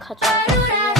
가져와볼게요.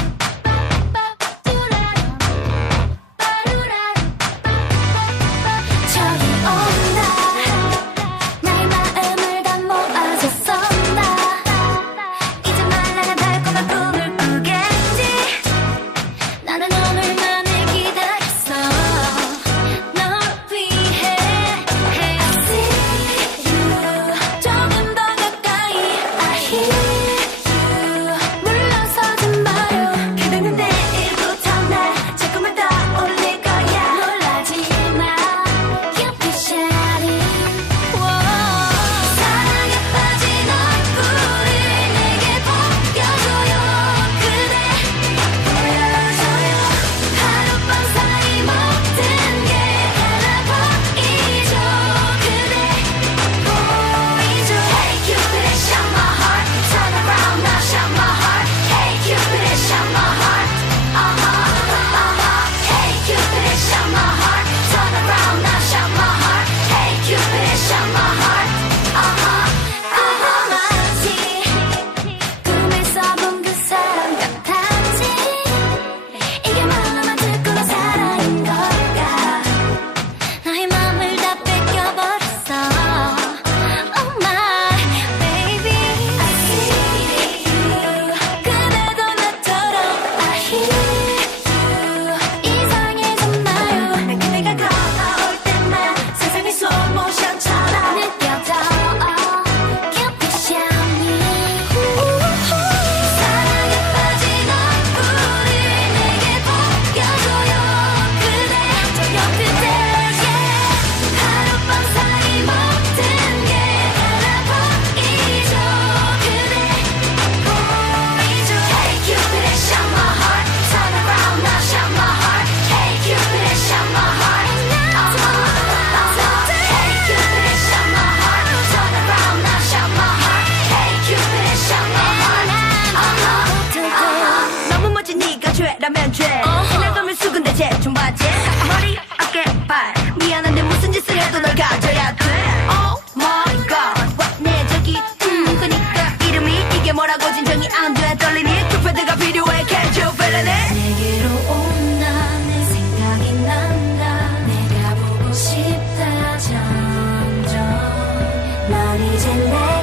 죄라면 죄 생각하면 수근데 제총 받지 머리 어깨 발 미안한데 무슨 짓을 해도 널 가져야 돼 Oh my god 내 저기 그니까 이름이 이게 뭐라고 진정이 안 돼 떨리니 투패드가 필요해 Can't you feel it 내게로 온다 내 생각이 난다 내가 보고 싶다 점점 넌 이제 내